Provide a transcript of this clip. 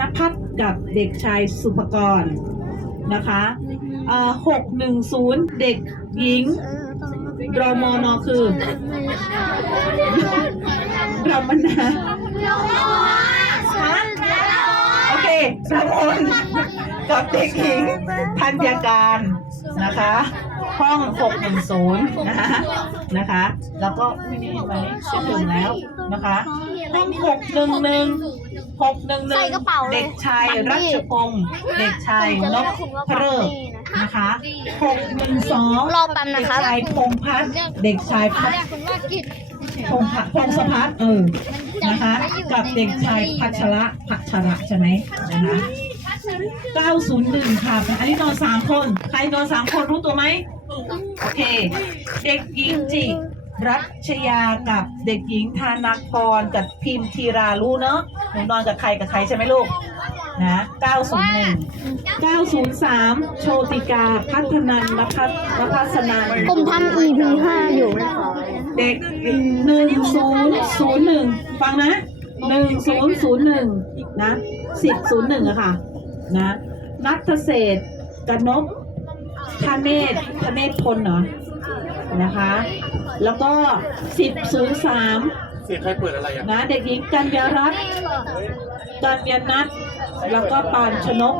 นภัทรกับเด็กชายสุภกรนะคะหกหนึ่งศูนย์เด็กหญิงรมนคือรมนาโอเคสมนกับเด็กหญิงธัญการนะคะ ห้อง 610 นะคะนะคะ แล้วก็ไม่ได้ไหมจะถึงแล้วนะคะ ห้อง 611 ใส่กระเป๋า611เลยเด็กชายรัชพงศ์เด็กชายนพพฤกษ์นะคะ612รอแป๊บนะเด็กครับชายพงษ์พัฒน์เด็กชายพัฒน์พงษ์พัฒน์พงศพัฒน์เออนะคะ กับเด็กชายพัชระพัชระใช่ไหมนะคะ901 ค่ะ อันนี้นอน3คน ใครนอน3คนรู้ตัวไหมโอเค เด็กหญิงจิ รัชยากับเด็กหญิงธนาพรกับพิมพ์ธีรารู้เนอะหนูนอนกับใครกับใครใช่ไหมลูกนะ901 903 โชติกาพัฒนันนภัสนภัสนันผมทำ EP ห้าอยู่ เด็กหนึ่งศูนย์ศูนย์หนึ่งฟังนะหนึ่งศูนย์ศูนย์หนึ่งนะสิบศูนย์หนึ่งอะค่ะ นะนัทเศรษฐ์กนกธเนศธเนศพลเหรอ นะคะ แล้วก็สิบศูนย์สามเสียงใครเปิดอะไรอะ นะเด็กหญิงกัญญารัตน์กัญญานัทแล้วก็ปานชนก